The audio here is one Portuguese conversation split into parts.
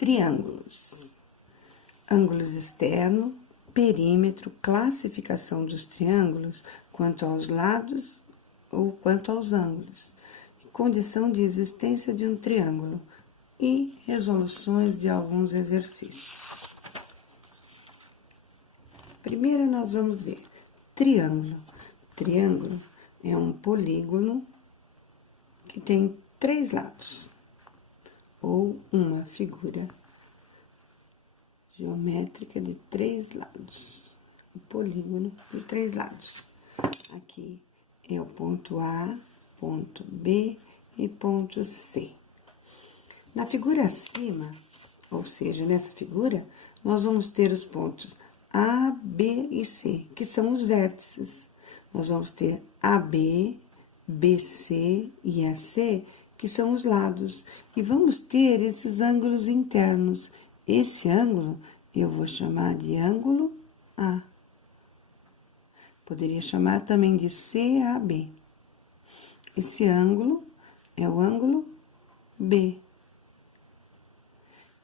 Triângulos. Ângulos externo, perímetro, classificação dos triângulos quanto aos lados ou quanto aos ângulos, condição de existência de um triângulo e resoluções de alguns exercícios. Primeiro nós vamos ver triângulo. Triângulo é um polígono que tem 3 lados, ou uma figura geométrica de 3 lados. Um polígono de 3 lados. Aqui é o ponto A, ponto B e ponto C. Na figura acima, ou seja, nessa figura, nós vamos ter os pontos A, B e C, que são os vértices. Nós vamos ter AB, BC e AC, que são os lados. E vamos ter esses ângulos internos. Esse ângulo eu vou chamar de ângulo A. Poderia chamar também de CAB. Esse ângulo é o ângulo B.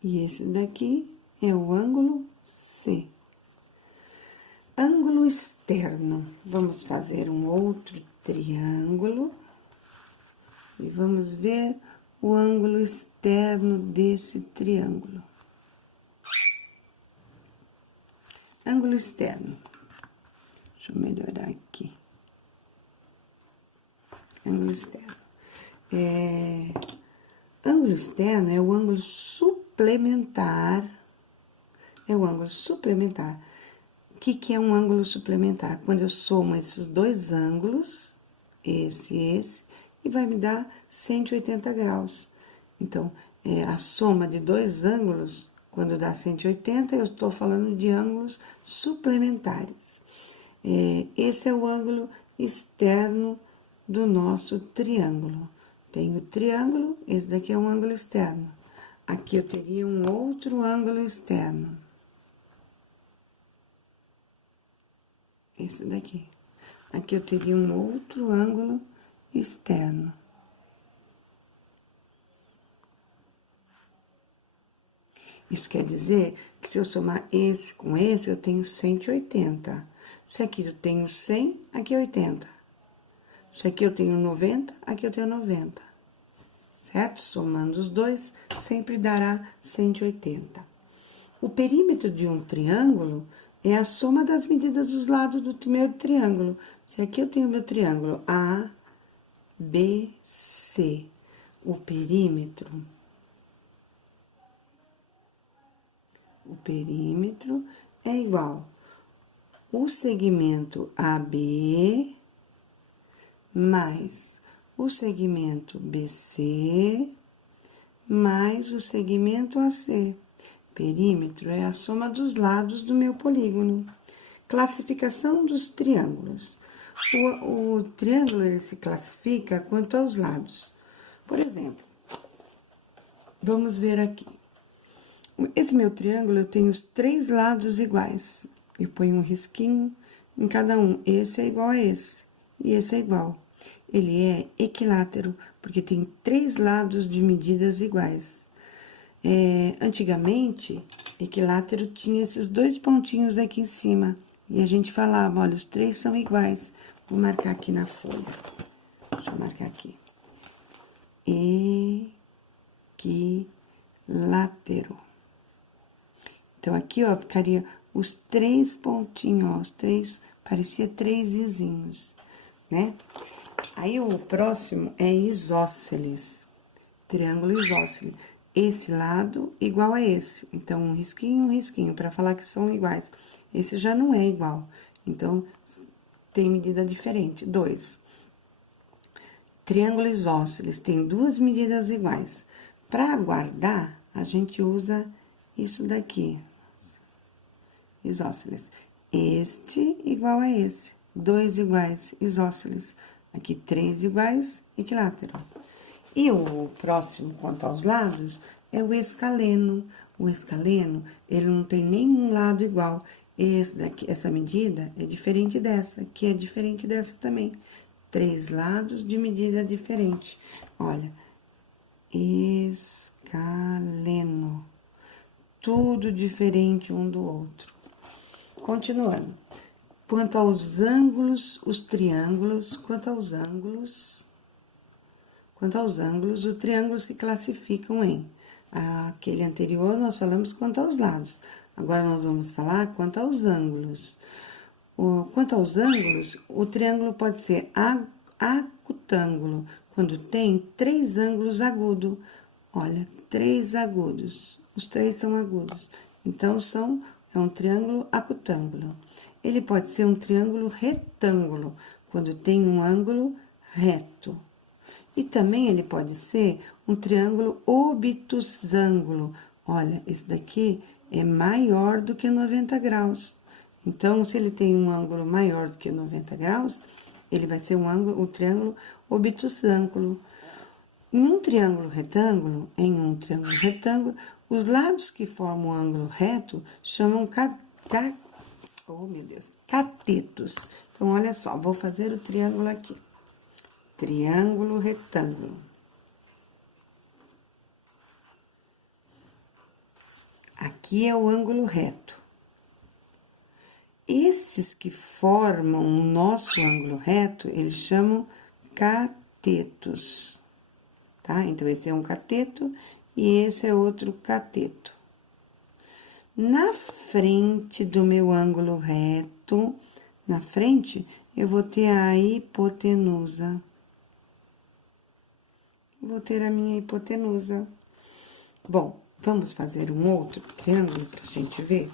E esse daqui é o ângulo C. Ângulo externo. Vamos fazer um outro triângulo. E vamos ver o ângulo externo desse triângulo. Ângulo externo. Deixa eu melhorar aqui. Ângulo externo. Ângulo externo é o ângulo suplementar. É o ângulo suplementar. O que é um ângulo suplementar? Quando eu somo esses dois ângulos, esse e esse, e vai me dar 180 graus. Então, a soma de dois ângulos, quando dá 180, eu estou falando de ângulos suplementares. Esse é o ângulo externo do nosso triângulo. Tem o triângulo, esse daqui é um ângulo externo. Aqui eu teria um outro ângulo externo. Esse daqui. Aqui eu teria um outro ângulo externo. Isso quer dizer que se eu somar esse com esse, eu tenho 180. Se aqui eu tenho 100, aqui é 80. Se aqui eu tenho 90, aqui eu tenho 90. Certo? Somando os dois, sempre dará 180. O perímetro de um triângulo é a soma das medidas dos lados do meu triângulo. Se aqui eu tenho meu triângulo A, B, C, o perímetro é igual o segmento AB mais o segmento BC mais o segmento AC. Perímetro é a soma dos lados do meu polígono. Classificação dos triângulos. O triângulo ele se classifica quanto aos lados. Por exemplo, vamos ver aqui. Esse meu triângulo, eu tenho os 3 lados iguais. Eu ponho um risquinho em cada um. Esse é igual a esse, e esse é igual. Ele é equilátero, porque tem 3 lados de medidas iguais. Antigamente, equilátero tinha esses 2 pontinhos aqui em cima. E a gente falava, olha, os 3 são iguais. Vou marcar aqui na folha. Deixa eu marcar aqui. Equilátero. Então, aqui, ó, ficaria os 3 pontinhos, ó, os 3, parecia 3 izinhos, né? Aí, o próximo é isósceles, triângulo isósceles. Esse lado igual a esse, então, um risquinho, para falar que são iguais. Esse já não é igual, então, tem medida diferente, 2. Triângulo isósceles tem 2 medidas iguais. Para guardar, a gente usa isso daqui. Isósceles. Este igual a esse. 2 iguais, isósceles. Aqui, 3 iguais, equilátero. E o próximo, quanto aos lados, é o escaleno. O escaleno, ele não tem nenhum lado igual. Esse daqui, essa medida é diferente dessa, que é diferente dessa também. 3 lados de medida diferente. Olha, escaleno. tudo diferente um do outro. Continuando. Quanto aos ângulos, os triângulos, quanto aos ângulos, os triângulos se classificam em... Aquele anterior nós falamos quanto aos lados. Agora nós vamos falar quanto aos ângulos. Quanto aos ângulos, o triângulo pode ser acutângulo, quando tem 3 ângulos agudos. Olha, 3 agudos. Os 3 são agudos. Então, é um triângulo acutângulo. Ele pode ser um triângulo retângulo, quando tem um ângulo reto. E também ele pode ser um triângulo obtusângulo. Olha, esse daqui é maior do que 90 graus. Então, se ele tem um ângulo maior do que 90 graus, ele vai ser um triângulo obtusângulo. Em um triângulo retângulo, os lados que formam o ângulo reto chamam catetos. Então, olha só, vou fazer o triângulo aqui. Triângulo retângulo. Aqui é o ângulo reto. Esses que formam o nosso ângulo reto, eles chamam catetos, tá? Então, esse é um cateto e esse é outro cateto. Na frente do meu ângulo reto, na frente, eu vou ter a hipotenusa. Vou ter a minha hipotenusa. Bom, vamos fazer um outro triângulo pra gente ver?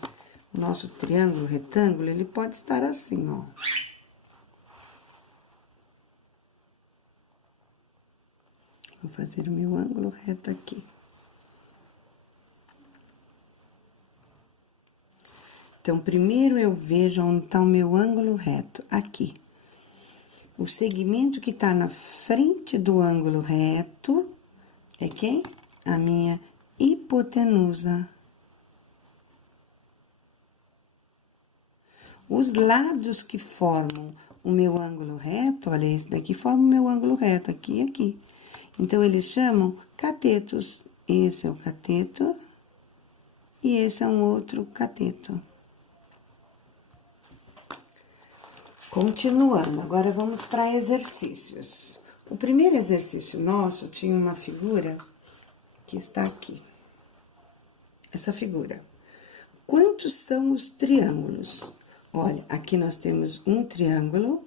O nosso triângulo retângulo, ele pode estar assim, ó. Vou fazer o meu ângulo reto aqui. Então, primeiro eu vejo onde está o meu ângulo reto, aqui. O segmento que está na frente do ângulo reto é quem? A minha hipotenusa. Os lados que formam o meu ângulo reto, olha, esse daqui forma o meu ângulo reto, aqui e aqui. Então, eles chamam catetos. Esse é o cateto e esse é um outro cateto. Continuando, agora vamos para exercícios. O primeiro exercício nosso tinha uma figura que está aqui. Essa figura. Quantos são os triângulos? Olha, aqui nós temos um triângulo.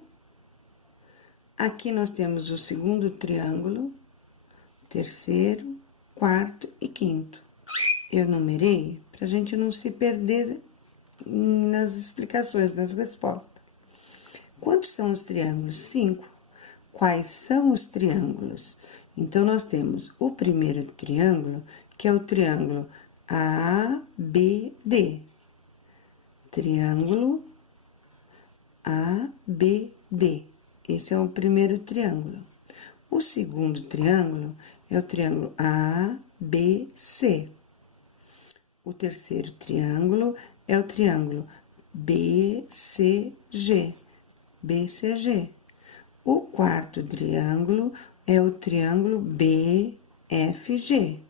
Aqui nós temos o segundo triângulo, terceiro, quarto e quinto. Eu numerei para a gente não se perder nas explicações, nas respostas. Quantos são os triângulos? 5. Quais são os triângulos? Então, nós temos o primeiro triângulo, que é o triângulo ABD. Triângulo ABD. Esse é o primeiro triângulo. O segundo triângulo é o triângulo ABC. O terceiro triângulo é o triângulo BCG. BCG. O quarto triângulo é o triângulo BFG.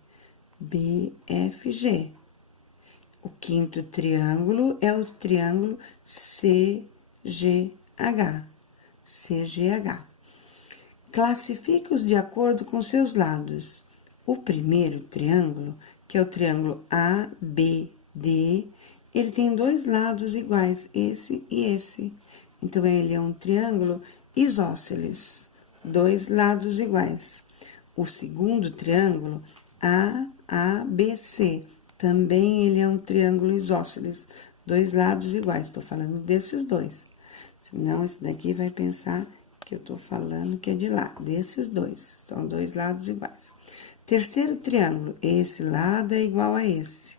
BFG. O quinto triângulo é o triângulo CGH. CGH. Classifique-os de acordo com seus lados. O primeiro triângulo, que é o triângulo ABD, ele tem 2 lados iguais, esse e esse. Então, ele é um triângulo isósceles, 2 lados iguais. O segundo triângulo, AABC, também ele é um triângulo isósceles, 2 lados iguais. Estou falando desses 2. Senão, esse daqui vai pensar que eu estou falando que é de lá, desses 2. São 2 lados iguais. Terceiro triângulo, esse lado é igual a esse.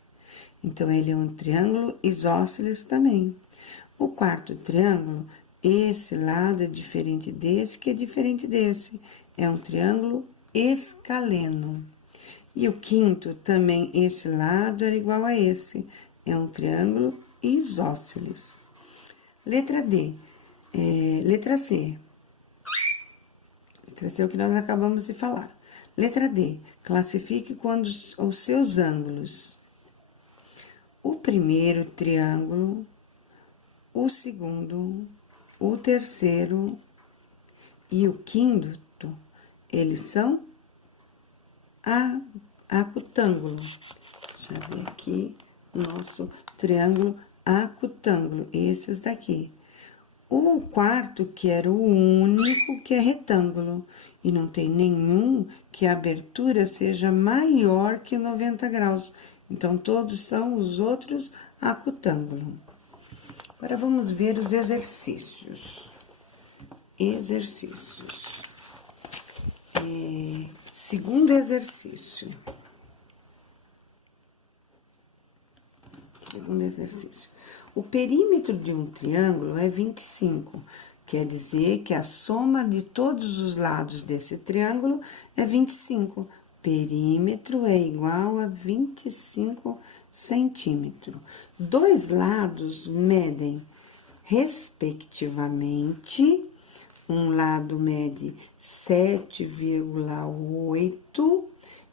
Então, ele é um triângulo isósceles também. O quarto triângulo, esse lado é diferente desse, que é diferente desse. É um triângulo escaleno. E o quinto, também, esse lado era igual a esse. É um triângulo isósceles. Letra D. Letra C. Letra C é o que nós acabamos de falar. Letra D. Classifique quando os seus ângulos. o primeiro triângulo, o segundo, o terceiro e o quinto, eles são acutângulo. Deixa eu ver aqui o nosso triângulo acutângulo, esses daqui. O quarto, que era o único que é retângulo, e não tem nenhum que a abertura seja maior que 90 graus. Então, todos são os outros acutângulo. Agora, vamos ver os exercícios. Exercícios. Segundo exercício. Segundo exercício. O perímetro de um triângulo é 25. Quer dizer que a soma de todos os lados desse triângulo é 25. Perímetro é igual a 25 centímetros. Dois lados medem, respectivamente, um lado mede 7,8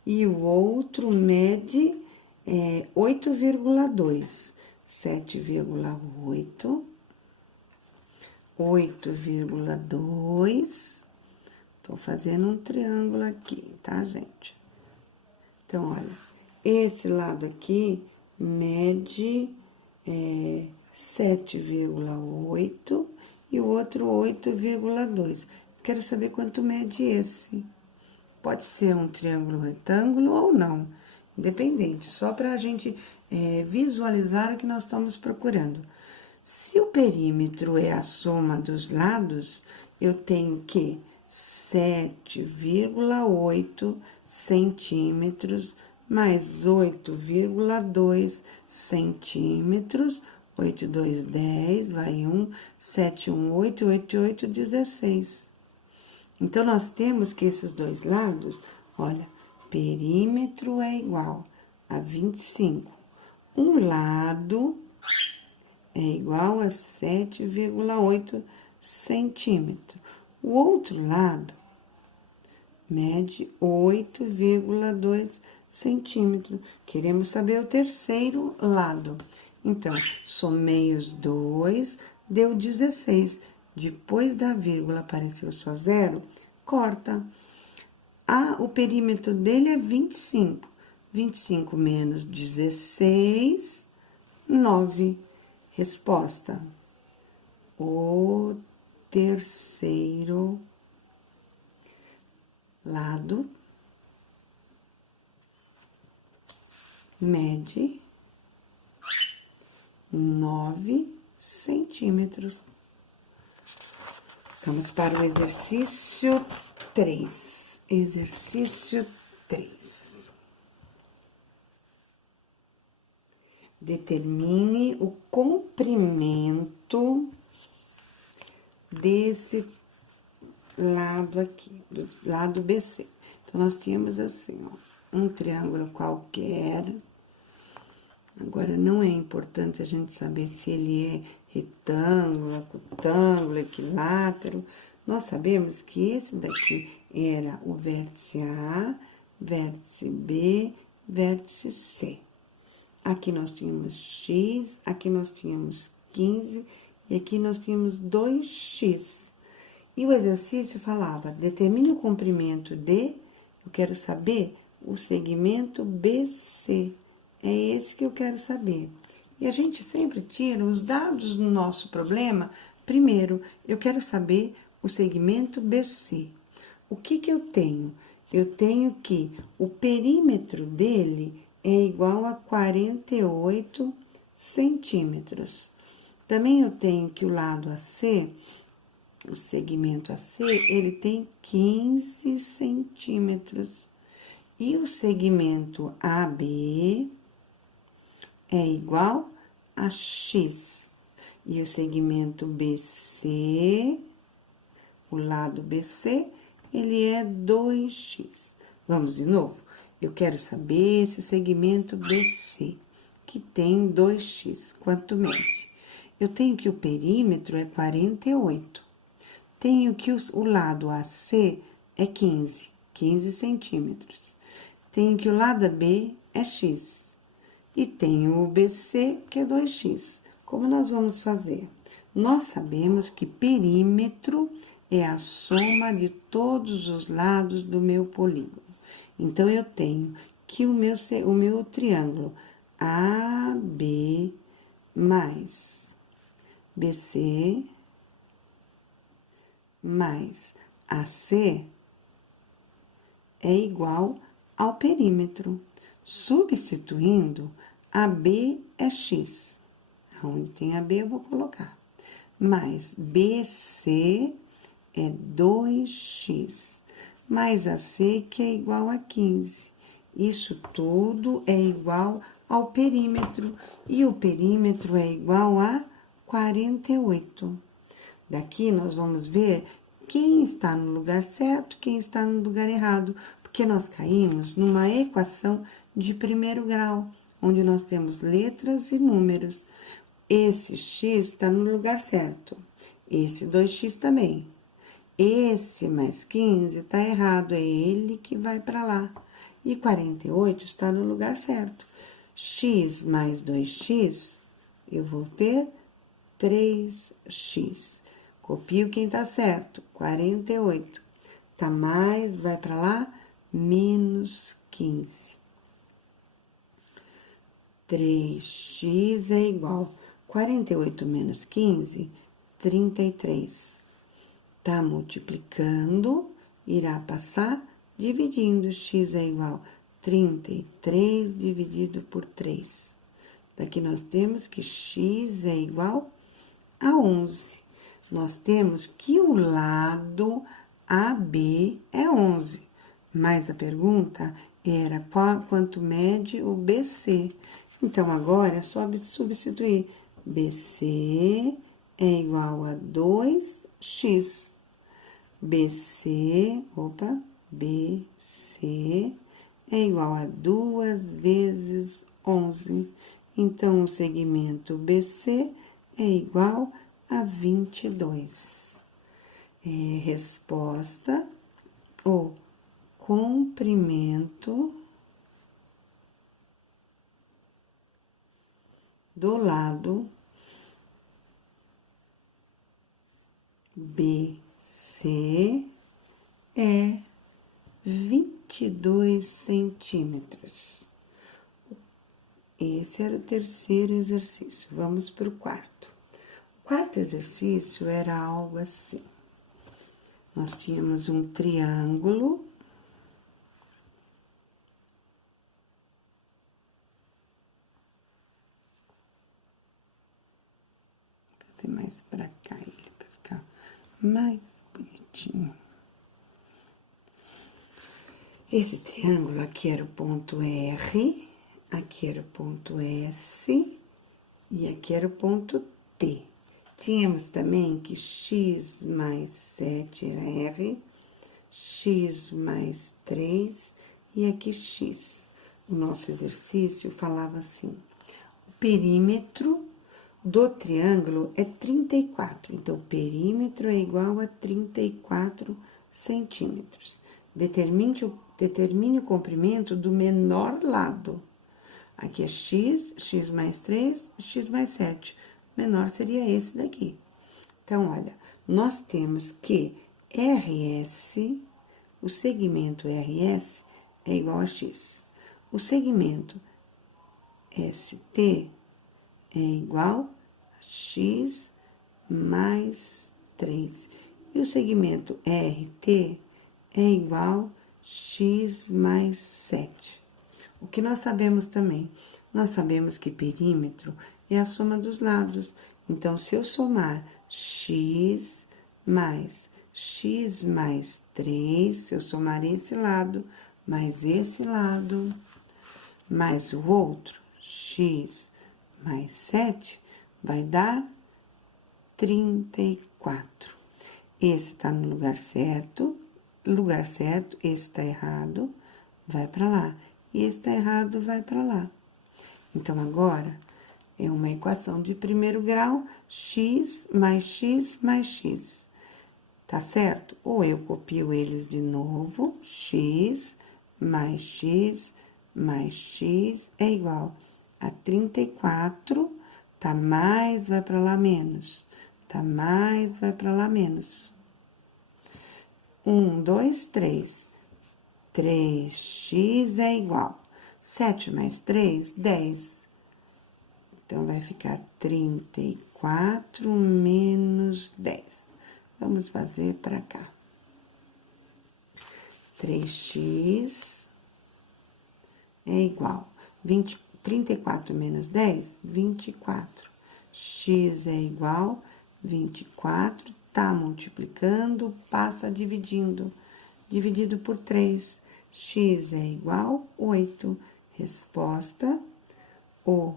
e o outro mede 8,2. 7,8, 8,2. Tô fazendo um triângulo aqui, tá, gente? Então, olha, esse lado aqui mede 7,8 e o outro 8,2. Quero saber quanto mede esse. Pode ser um triângulo retângulo ou não, independente, só para a gente visualizar o que nós estamos procurando. Se o perímetro é a soma dos lados, eu tenho que 7,8 centímetros mais 8,2 centímetros. 8, 2, 10, vai 1, 7, 1, 8, 8, 8, 16. Então, nós temos que esses dois lados, olha, perímetro é igual a 25. Um lado é igual a 7,8 centímetros. O outro lado mede 8,2 centímetros. Queremos saber o terceiro lado. Então, somei os dois, deu 16. Depois da vírgula apareceu só zero, corta. O perímetro dele é 25. 25 menos 16, 9. Resposta. O terceiro lado mede 9 centímetros. Vamos para o exercício 3. Exercício 3. Determine o comprimento desse lado aqui, do lado BC. Então, nós tínhamos assim, ó, um triângulo qualquer. Agora, não é importante a gente saber se ele é retângulo, acutângulo, equilátero. Nós sabemos que esse daqui era o vértice A, vértice B, vértice C. Aqui nós tínhamos X, aqui nós tínhamos 15 e aqui nós tínhamos 2x. E o exercício falava, determine o comprimento de, eu quero saber, o segmento BC. É esse que eu quero saber. E a gente sempre tira os dados do nosso problema. Primeiro, eu quero saber o segmento BC. O que eu tenho? Eu tenho que o perímetro dele é igual a 48 centímetros. Também eu tenho que o lado AC, o segmento AC, ele tem 15 centímetros. E o segmento AB é igual a X. E o segmento BC, o lado BC, ele é 2x. Vamos de novo? Eu quero saber esse segmento BC, que tem 2x. Quanto mede? Eu tenho que o perímetro é 48. Tenho que o lado AC é 15 centímetros. Tenho que o lado AB é x. e tenho o BC, que é 2x. Como nós vamos fazer? Nós sabemos que perímetro é a soma de todos os lados do meu polígono. Então, eu tenho que o meu triângulo AB mais BC mais AC é igual ao perímetro. Substituindo, AB é x. Onde tem AB, eu vou colocar. Mais BC é 2x. Mais AC, que é igual a 15. Isso tudo é igual ao perímetro. E o perímetro é igual a 48. Daqui, nós vamos ver quem está no lugar certo, quem está no lugar errado, porque nós caímos numa equação de primeiro grau, onde nós temos letras e números. Esse x está no lugar certo, esse 2x também. Esse mais 15 está errado, é ele que vai para lá. E 48 está no lugar certo. X mais 2x, eu vou ter 3x. Copio quem tá certo, 48. Tá mais, vai para lá, menos 15. 3x é igual 48 menos 15, 33. Tá multiplicando, irá passar dividindo. X é igual 33 dividido por 3. Daqui nós temos que x é igual a 11. Nós temos que o lado AB é 11. Mas a pergunta era quanto mede o BC. Então, agora é só substituir. BC é igual a 2x. BC é igual a 2 vezes 11. Então, o segmento BC é igual a 22. Resposta: o comprimento do lado BC é 22 centímetros. Esse era o terceiro exercício. Vamos para o quarto. O quarto exercício era algo assim. Nós tínhamos um triângulo. Vou fazer mais para cá ele, para ficar mais bonitinho. Esse triângulo aqui era o ponto R, aqui era o ponto S e aqui era o ponto T. Tínhamos também que x mais 7 era R, x mais 3 e aqui x. O nosso exercício falava assim: o perímetro do triângulo é 34. Então, o perímetro é igual a 34 centímetros. Determine o comprimento do menor lado. Aqui é x, x mais 3, x mais 7. O menor seria esse daqui. Então, olha, nós temos que RS, o segmento RS é igual a x. O segmento ST é igual a x mais 3. E o segmento RT é igual a x mais 7. O que nós sabemos também? Nós sabemos que perímetro é a soma dos lados. Então, se eu somar x mais 3, se eu somar esse lado, mais esse lado, mais o outro, x mais 7, vai dar 34. Esse está no lugar certo, esse está errado, vai para lá. E esse está errado, vai para lá. Então, agora, é uma equação de primeiro grau, x mais x mais x. Tá certo? Ou eu copio eles de novo, x mais x mais x é igual A 34, tá mais, vai para lá menos. Tá mais, vai para lá menos. 1, 2, 3. 3x é igual. 7 mais 3, 10. Então, vai ficar 34 menos 10. Vamos fazer para cá. 3x é igual. 34 menos 10, 24. X é igual, 24, tá multiplicando, passa dividindo. Dividido por 3, x é igual 8. Resposta, o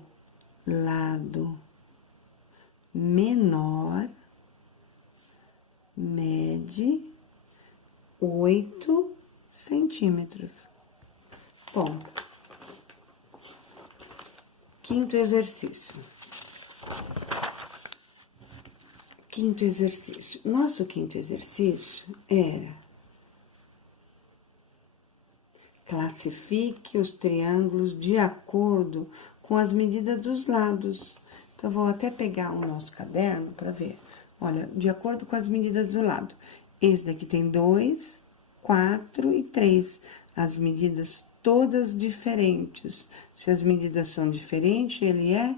lado menor mede 8 centímetros. Ponto. Quinto exercício. Quinto exercício. Nosso quinto exercício era: classifique os triângulos de acordo com as medidas dos lados. Então, vou até pegar o nosso caderno para ver. Olha, de acordo com as medidas do lado. Esse daqui tem 2, 4 e 3. As medidas todas diferentes. Se as medidas são diferentes, ele é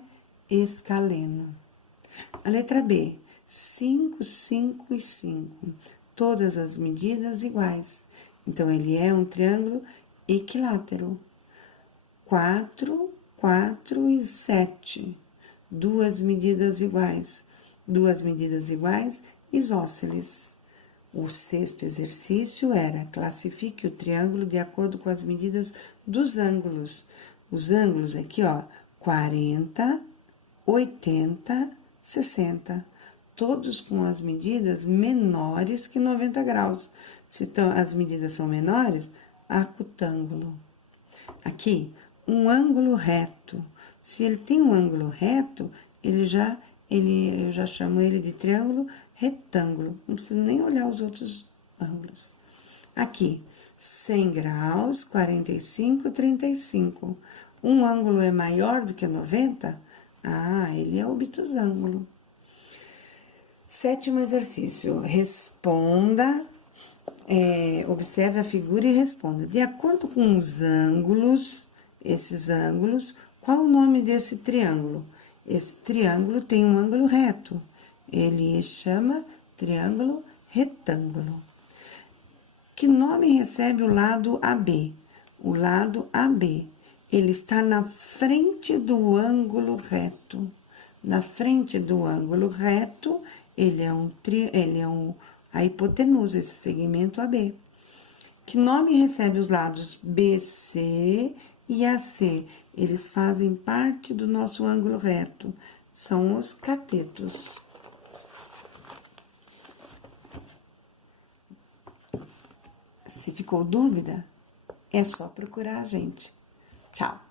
escaleno. A letra B, 5, 5 e 5. Todas as medidas iguais. Então, ele é um triângulo equilátero. 4, 4 e 7. Duas medidas iguais. Duas medidas iguais, isósceles. O sexto exercício era: classifique o triângulo de acordo com as medidas dos ângulos. Os ângulos aqui, ó, 40, 80, 60. Todos com as medidas menores que 90 graus. Se as medidas são menores, acutângulo. Aqui, um ângulo reto. Se ele tem um ângulo reto, eu já chamo ele de triângulo retângulo. Não preciso nem olhar os outros ângulos. Aqui, 100 graus, 45, 35. Um ângulo é maior do que 90? Ah, ele é obtusângulo. Sétimo exercício. Responda, observe a figura e responda. De acordo com os ângulos, esses ângulos, qual o nome desse triângulo? Esse triângulo tem um ângulo reto. Ele chama triângulo retângulo. Que nome recebe o lado AB? O lado AB, ele está na frente do ângulo reto. Na frente do ângulo reto, ele é a hipotenusa, esse segmento AB. Que nome recebe os lados BC e AC? Eles fazem parte do nosso ângulo reto. São os catetos. Se ficou dúvida, é só procurar a gente. Tchau!